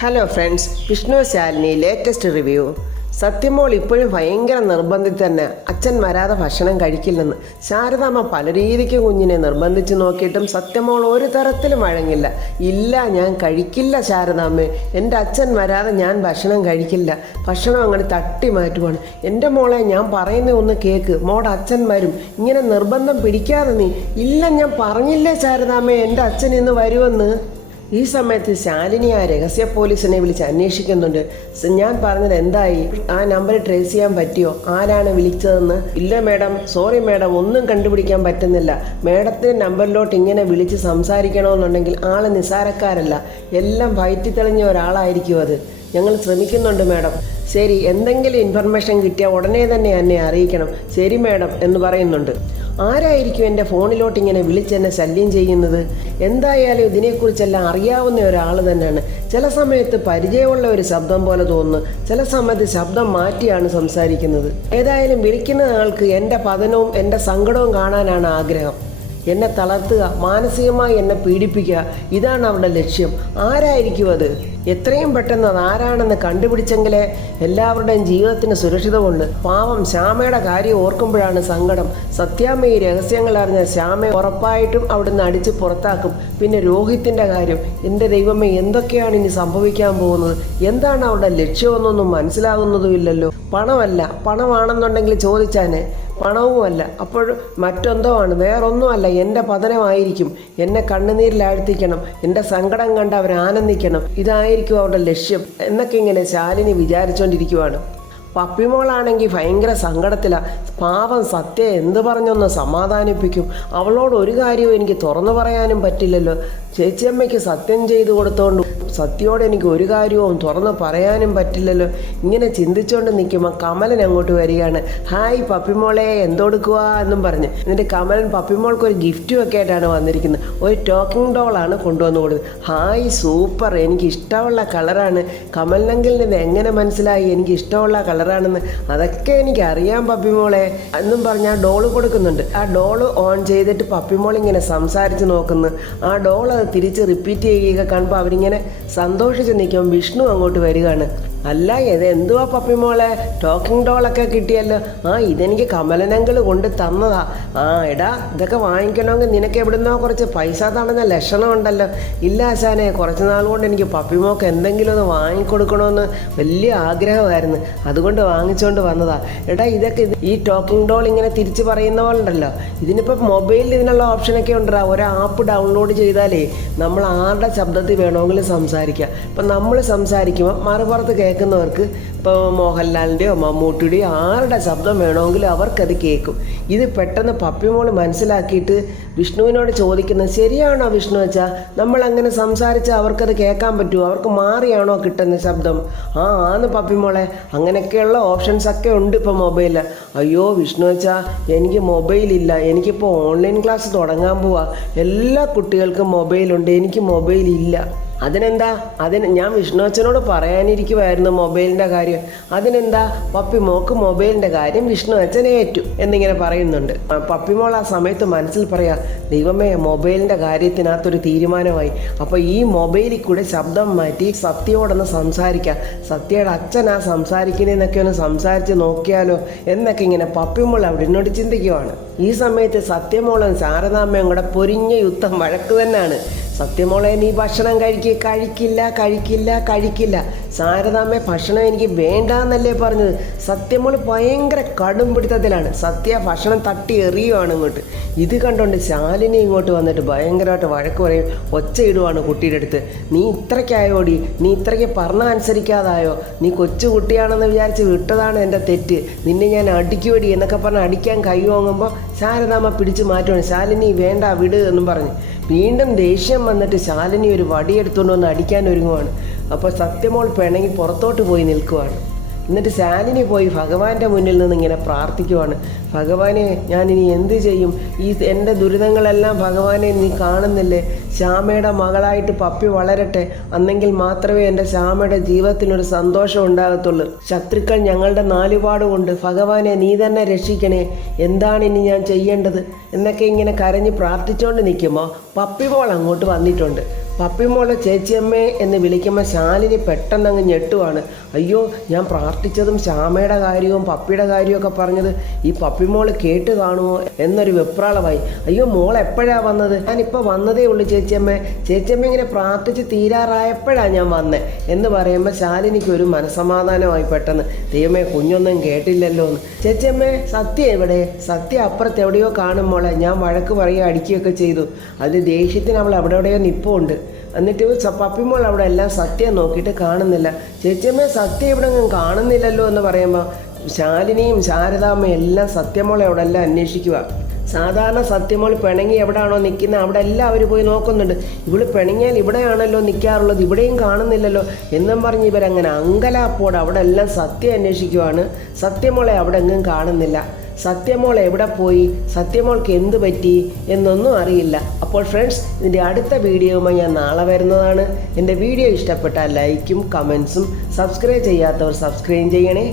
Hello friends, Vishnu Shalini latest review. സത്യമോൾ ഇപ്പോഴും ഭയങ്കര നിർബന്ധത്തിൽ തന്നെ അച്ഛൻ വരാതെ ഭക്ഷണം കഴിക്കില്ലെന്ന്. ശാരദാമ്മ പല രീതിക്ക് കുഞ്ഞിനെ നിർബന്ധിച്ച് നോക്കിയിട്ടും സത്യമോൾ ഒരു തരത്തിലും വഴങ്ങില്ല. ഇല്ല, ഞാൻ കഴിക്കില്ല ശാരദാമ്മേ, എൻ്റെ അച്ഛൻ വരാതെ ഞാൻ ഭക്ഷണം കഴിക്കില്ല. ഭക്ഷണം അങ്ങനെ തട്ടി മാറ്റുവാണ്. എൻ്റെ മോളെ, ഞാൻ പറയുന്ന ഒന്ന് കേൾക്ക്, മോടെ അച്ഛൻ വരും. ഇങ്ങനെ നിർബന്ധം പിടിക്കാതെ നീ. ഇല്ല, ഞാൻ പറഞ്ഞില്ലേ ശാരദാമ്മേ, എൻ്റെ അച്ഛൻ ഇന്ന് വരുമെന്ന്. ഈ സമയത്ത് ശാലിനി ആ രഹസ്യ പോലീസിനെ വിളിച്ച് അന്വേഷിക്കുന്നുണ്ട്. ഞാൻ പറഞ്ഞത് എന്തായി? ആ നമ്പർ ട്രേസ് ചെയ്യാൻ പറ്റിയോ? ആരാണ് വിളിച്ചതെന്ന്? ഇല്ല മേഡം, സോറി മേഡം, ഒന്നും കണ്ടുപിടിക്കാൻ പറ്റുന്നില്ല. മേഡത്തിൻ്റെ നമ്പറിലോട്ട് ഇങ്ങനെ വിളിച്ച് സംസാരിക്കണമെന്നുണ്ടെങ്കിൽ ആള് നിസ്സാരക്കാരല്ല, എല്ലാം വയറ്റി തെളിഞ്ഞ ഒരാളായിരിക്കും അത്. ഞങ്ങൾ ശ്രമിക്കുന്നുണ്ട് മേഡം. ശരി, എന്തെങ്കിലും ഇൻഫർമേഷൻ കിട്ടിയാൽ ഉടനെ തന്നെ എന്നെ അറിയിക്കണം. ശരി മേഡം എന്ന് പറയുന്നുണ്ട്. ആരായിരിക്കും എൻ്റെ ഫോണിലോട്ട് ഇങ്ങനെ വിളിച്ചെന്നെ ശല്യം ചെയ്യുന്നത്? എന്തായാലും ഇതിനെക്കുറിച്ചെല്ലാം അറിയാവുന്ന ഒരാൾ തന്നെയാണ്. ചില സമയത്ത് പരിചയമുള്ള ഒരു ശബ്ദം പോലെ തോന്നുന്നു, ചില സമയത്ത് ശബ്ദം മാറ്റിയാണ് സംസാരിക്കുന്നത്. ഏതായാലും വിളിക്കുന്ന ആൾക്ക് എൻ്റെ പതനവും എൻ്റെ സങ്കടവും കാണാനാണ് ആഗ്രഹം. എന്നെ തളർത്തുക, മാനസികമായി എന്നെ പീഡിപ്പിക്കുക, ഇതാണ് അവരുടെ ലക്ഷ്യം. ആരായിരിക്കും അത്? എത്രയും പെട്ടെന്ന് അത് ആരാണെന്ന് കണ്ടുപിടിച്ചെങ്കിലേ എല്ലാവരുടെയും ജീവിതത്തിന് സുരക്ഷിതമുണ്ട്. പാവം ശ്യാമയുടെ കാര്യം ഓർക്കുമ്പോഴാണ് സങ്കടം. സത്യാമ്മ ഈ രഹസ്യങ്ങൾ അറിഞ്ഞ ശ്യാമയെ ഉറപ്പായിട്ടും അവിടുന്ന് അടിച്ച് പുറത്താക്കും. പിന്നെ രോഹിത്തിൻ്റെ കാര്യം, എൻ്റെ ദൈവമേ, എന്തൊക്കെയാണ് ഇനി സംഭവിക്കാൻ പോകുന്നത്? എന്താണ് അവരുടെ ലക്ഷ്യമെന്നൊന്നും മനസ്സിലാകുന്നതുമില്ലല്ലോ. പണമല്ല, പണമാണെന്നുണ്ടെങ്കിൽ ചോദിച്ചാനെ. പണവുമല്ല, അപ്പോൾ മറ്റെന്തോ ആണ്, വേറൊന്നുമല്ല. എൻ്റെ പതനമായിരിക്കും. എന്നെ കണ്ണുനീരിലാഴ്ത്തിക്കണം, എൻ്റെ സങ്കടം കണ്ട് അവർ ആനന്ദിക്കണം, ഇതായിരിക്കും അവരുടെ ലക്ഷ്യം എന്നൊക്കെ ഇങ്ങനെ ശാലിനി വിചാരിച്ചുകൊണ്ടിരിക്കുവാണ്. പപ്പിമോളാണെങ്കിൽ ഭയങ്കര സങ്കടത്തിലാണ്. പാവം സത്യ എന്ത് പറഞ്ഞൊന്ന് സമാധാനിപ്പിക്കും? അവളോട് ഒരു കാര്യവും എനിക്ക് തുറന്നു പറയാനും പറ്റില്ലല്ലോ. ചേച്ചിയമ്മയ്ക്ക് സത്യം ചെയ്തു കൊടുത്തോണ്ട് സത്യയോട് എനിക്ക് ഒരു കാര്യവും തുറന്ന് പറയാനും പറ്റില്ലല്ലോ. ഇങ്ങനെ ചിന്തിച്ചുകൊണ്ട് നിൽക്കുമ്പോൾ കമലൻ അങ്ങോട്ട് വരികയാണ്. ഹായ് പപ്പിമോളെ, എന്തെടുക്കുക എന്നും പറഞ്ഞ്. എന്നിട്ട് കമലൻ പപ്പിമോൾക്ക് ഒരു ഗിഫ്റ്റും ഒക്കെ ആയിട്ടാണ് വന്നിരിക്കുന്നത്. ഒരു ടോക്കിംഗ് ഡോളാണ് കൊണ്ടുവന്ന് കൊടുത്തത്. ഹായ്, സൂപ്പർ, എനിക്ക് ഇഷ്ടമുള്ള കളറാണ്. കമലിനെങ്കിൽ ഇത് എങ്ങനെ മനസ്സിലായി എനിക്ക് ഇഷ്ടമുള്ള കളറാണെന്ന്? അതൊക്കെ എനിക്ക് അറിയാം പപ്പിമോളെ എന്നും പറഞ്ഞ് ആ ഡോള് കൊടുക്കുന്നുണ്ട്. ആ ഡോള് ഓൺ ചെയ്തിട്ട് പപ്പിമോൾ ഇങ്ങനെ സംസാരിച്ച് നോക്കുന്നു. ആ ഡോൾ അത് തിരിച്ച് റിപ്പീറ്റ് ചെയ്യുക കാണുമ്പോൾ അവരിങ്ങനെ സന്തോഷിച്ച് നിൽക്കുമ്പോൾ വിഷ്ണു അങ്ങോട്ട് വരികയാണ്. അല്ല, ഇത് എന്തുവാ പപ്പിമോളെ, ടോക്കിംഗ് ഡോളൊക്കെ കിട്ടിയല്ലോ. ഇതെനിക്ക് കമലനങ്കിൾ കൊണ്ട് തന്നതാ. എടാ, ഇതൊക്കെ വാങ്ങിക്കണമെങ്കിൽ നിനക്ക് എവിടുന്നോ കുറച്ച് പൈസ തടഞ്ഞ ലക്ഷണമുണ്ടല്ലോ. ഇല്ല ആശാനെ, കുറച്ച് നാൾ കൊണ്ട് എനിക്ക് പപ്പിമോക്ക് എന്തെങ്കിലും ഒന്ന് വാങ്ങിക്കൊടുക്കണമെന്ന് വലിയ ആഗ്രഹമായിരുന്നു, അതുകൊണ്ട് വാങ്ങിച്ചുകൊണ്ട് വന്നതാ. എടാ, ഇതൊക്കെ ഈ ടോക്കിംഗ് ഡോൾ ഇങ്ങനെ തിരിച്ച് പറയുന്ന പോലെ ഉണ്ടല്ലോ, ഇതിനിപ്പോൾ മൊബൈലിൽ ഇതിനുള്ള ഓപ്ഷനൊക്കെ ഉണ്ടാ. ഒരു ആപ്പ് ഡൗൺലോഡ് ചെയ്താലേ നമ്മൾ ആരുടെ ശബ്ദത്തിൽ വേണമെങ്കിലും സംസാരിക്കാം. ഇപ്പം നമ്മൾ സംസാരിക്കുമ്പോൾ മറുപുറത്ത് കേൾക്കുന്നവർക്ക് ഇപ്പോൾ മോഹൻലാലിൻ്റെയോ മമ്മൂട്ടിയുടെയോ ആരുടെ ശബ്ദം വേണമെങ്കിലും അവർക്കത് കേൾക്കും. ഇത് പെട്ടെന്ന് പപ്പിമോൾ മനസ്സിലാക്കിയിട്ട് വിഷ്ണുവിനോട് ചോദിക്കുന്നത്, ശരിയാണോ വിഷ്ണു വെച്ചാൽ നമ്മളങ്ങനെ സംസാരിച്ചാൽ അവർക്കത് കേൾക്കാൻ പറ്റുമോ? അവർക്ക് മാറിയാണോ കിട്ടുന്ന ശബ്ദം? ആന്ന് പപ്പിമോളെ, അങ്ങനെയൊക്കെയുള്ള ഓപ്ഷൻസൊക്കെ ഉണ്ട് ഇപ്പോൾ മൊബൈലിൽ. അയ്യോ വിഷ്ണു വെച്ചാൽ, എനിക്ക് മൊബൈലില്ല, എനിക്കിപ്പോൾ ഓൺലൈൻ ക്ലാസ് തുടങ്ങാൻ പോവാ. എല്ലാ കുട്ടികൾക്കും മൊബൈലുണ്ട്, എനിക്ക് മൊബൈലില്ല. അതിനെന്താ? ഞാൻ വിഷ്ണു അച്ഛനോട് പറയാനിരിക്കുമായിരുന്നു മൊബൈലിൻ്റെ കാര്യം. അതിനെന്താ? പപ്പിമോക്ക് മൊബൈലിൻ്റെ കാര്യം വിഷ്ണു അച്ഛൻ ഏറ്റു എന്നിങ്ങനെ പറയുന്നുണ്ട്. പപ്പിമോൾ ആ സമയത്ത് മനസ്സിൽ പറയാ, ദൈവമേ, മൊബൈലിൻ്റെ കാര്യത്തിനകത്തൊരു തീരുമാനമായി. അപ്പോൾ ഈ മൊബൈലിൽ കൂടെ ശബ്ദം മാറ്റി സത്യയോടൊന്ന് സംസാരിക്കാം, സത്യയുടെ അച്ഛനാ സംസാരിക്കുന്നതെന്നൊക്കെ ഒന്ന് സംസാരിച്ച് നോക്കിയാലോ എന്നൊക്കെ ഇങ്ങനെ പപ്പിമോൾ അവിടെ എന്നോട് ചിന്തിക്കുവാണ്. ഈ സമയത്ത് സത്യമോളും ശാരദാമ്മയും കൂടെ പൊരിഞ്ഞ യുദ്ധം, വഴക്ക് തന്നെയാണ്. സത്യമോളെ, നീ ഭക്ഷണം കഴിക്കില്ല. ശാരദാമ്മ ഭക്ഷണം എനിക്ക് വേണ്ടാന്നല്ലേ പറഞ്ഞത്. സത്യമോൾ ഭയങ്കര കടും പിടുത്തത്തിലാണ്. സത്യ ഭക്ഷണം തട്ടി എറിയുവാണ് ഇങ്ങോട്ട്. ഇത് കണ്ടുകൊണ്ട് ശാലിനി ഇങ്ങോട്ട് വന്നിട്ട് ഭയങ്കരമായിട്ട് വഴക്ക് പറയും, ഒച്ചയിടുവാണ് കുട്ടിയുടെ അടുത്ത്. നീ ഇത്രയ്ക്കായോടി, നീ ഇത്രയ്ക്ക് പറഞ്ഞ അനുസരിക്കാതായോ? നീ കൊച്ചു കുട്ടിയാണെന്ന് വിചാരിച്ച് വിട്ടതാണ് എൻ്റെ തെറ്റ്, നിന്നെ ഞാൻ അടിക്കുവടി എന്നൊക്കെ പറഞ്ഞ് അടിക്കാൻ കൈ വാങ്ങുമ്പോൾ ശാരദാമ്മ പിടിച്ച് മാറ്റുവാണ്. ശാലിനി വേണ്ട, വിട് എന്നും പറഞ്ഞ്. വീണ്ടും ദേഷ്യം വന്നിട്ട് ശാലിനി ഒരു വടിയെടുത്തുകൊണ്ട് വന്ന് അടിക്കാൻ ഒരുങ്ങുവാണ്. അപ്പോൾ സത്യമോൾ പിണങ്ങി പുറത്തോട്ട് പോയി നിൽക്കുവാണ്. എന്നിട്ട് ശാലിനി പോയി ഭഗവാന്റെ മുന്നിൽ നിന്ന് ഇങ്ങനെ പ്രാർത്ഥിക്കുവാണ്. ഭഗവാനെ, ഞാനിനി എന്ത് ചെയ്യും? എൻ്റെ ദുരിതങ്ങളെല്ലാം ഭഗവാനെ നീ കാണുന്നില്ലേ? ശ്യാമയുടെ മകളായിട്ട് പപ്പി വളരട്ടെ, അന്നെങ്കിൽ മാത്രമേ എൻ്റെ ശ്യാമയുടെ ജീവിതത്തിനൊരു സന്തോഷം ഉണ്ടാകത്തുള്ളൂ. ശത്രുക്കൾ ഞങ്ങളുടെ നാലുപാടുകൊണ്ട്, ഭഗവാനെ നീ തന്നെ രക്ഷിക്കണേ, എന്താണ് ഇനി ഞാൻ ചെയ്യേണ്ടത് എന്നൊക്കെ ഇങ്ങനെ കരഞ്ഞ് പ്രാർത്ഥിച്ചുകൊണ്ട് നിൽക്കുമ്പോൾ പപ്പിമോൾ അങ്ങോട്ട് വന്നിട്ടുണ്ട്. പപ്പിമോളെ ചേച്ചിയമ്മേ എന്ന് വിളിക്കുമ്പോൾ ശാലിനി പെട്ടെന്നങ്ങ് ഞെട്ടുവാണ്. അയ്യോ, ഞാൻ പ്രാർത്ഥിച്ചതും ശ്യാമയുടെ കാര്യവും പപ്പിയുടെ കാര്യമൊക്കെ പറഞ്ഞത് ഈ പപ്പിമോള് കേട്ട് കാണുമോ എന്നൊരു വെപ്രാളമായി. അയ്യോ, മോൾ എപ്പോഴാണ് വന്നത്? ഞാനിപ്പോൾ വന്നതേ ഉള്ളൂ ചേച്ചിയമ്മേ. ചേച്ചിയമ്മ ഇങ്ങനെ പ്രാർത്ഥിച്ച് തീരാറായപ്പോഴാണ് ഞാൻ വന്നത് എന്ന് പറയുമ്പോൾ ശാലിനിക്ക് ഒരു മനസമാധാനമായി പെട്ടെന്ന്. ദൈവമേ, കുഞ്ഞൊന്നും കേട്ടില്ലല്ലോ എന്ന്. ചേച്ചിയമ്മേ, സത്യം എവിടെ? സത്യം അപ്പുറത്ത് എവിടെയോ കാണും മോളെ. ഞാൻ വഴക്ക് പറയുകയോ അടിക്കുകയൊക്കെ ചെയ്തു. അത് ദേഷ്യത്തിന് അവൾ അവിടെ എവിടെയോ നിപ്പുണ്ട്. എന്നിട്ട് പപ്പിമോൾ അവിടെ എല്ലാം സത്യം നോക്കിയിട്ട് കാണുന്നില്ല. ചേച്ചിയമ്മ, സത്യം ഇവിടെ ഒന്നും കാണുന്നില്ലല്ലോ എന്ന് പറയുമ്പോൾ ശാലിനിയും ശാരദാമ്മയും എല്ലാം സത്യമോളെ അവിടെ എല്ലാം അന്വേഷിക്കുക. സാധാരണ സത്യമോൾ പിണങ്ങി എവിടെയാണോ നിൽക്കുന്നത് അവിടെ എല്ലാം അവർ പോയി നോക്കുന്നുണ്ട്. ഇവള് പിണങ്ങിയാൽ ഇവിടെയാണല്ലോ നിൽക്കാറുള്ളത്, ഇവിടെയും കാണുന്നില്ലല്ലോ എന്നും പറഞ്ഞ് ഇവരങ്ങനെ അങ്കലാപ്പോടെ അവിടെ എല്ലാം സത്യം അന്വേഷിക്കുവാണ്. സത്യമോളെ അവിടെ എങ്ങും കാണുന്നില്ല. സത്യമോൾ എവിടെ പോയി, സത്യമോൾക്ക് എന്ത് പറ്റി എന്നൊന്നും അറിയില്ല. അപ്പോൾ ഫ്രണ്ട്സ്, ഇതിൻ്റെ അടുത്ത വീഡിയോയുമായി ഞാൻ നാളെ വരുന്നതാണ്. എൻ്റെ വീഡിയോ ഇഷ്ടപ്പെട്ടാൽ ലൈക്കും കമൻസും, സബ്സ്ക്രൈബ് ചെയ്യാത്തവർ സബ്സ്ക്രൈബ് ചെയ്യണേ.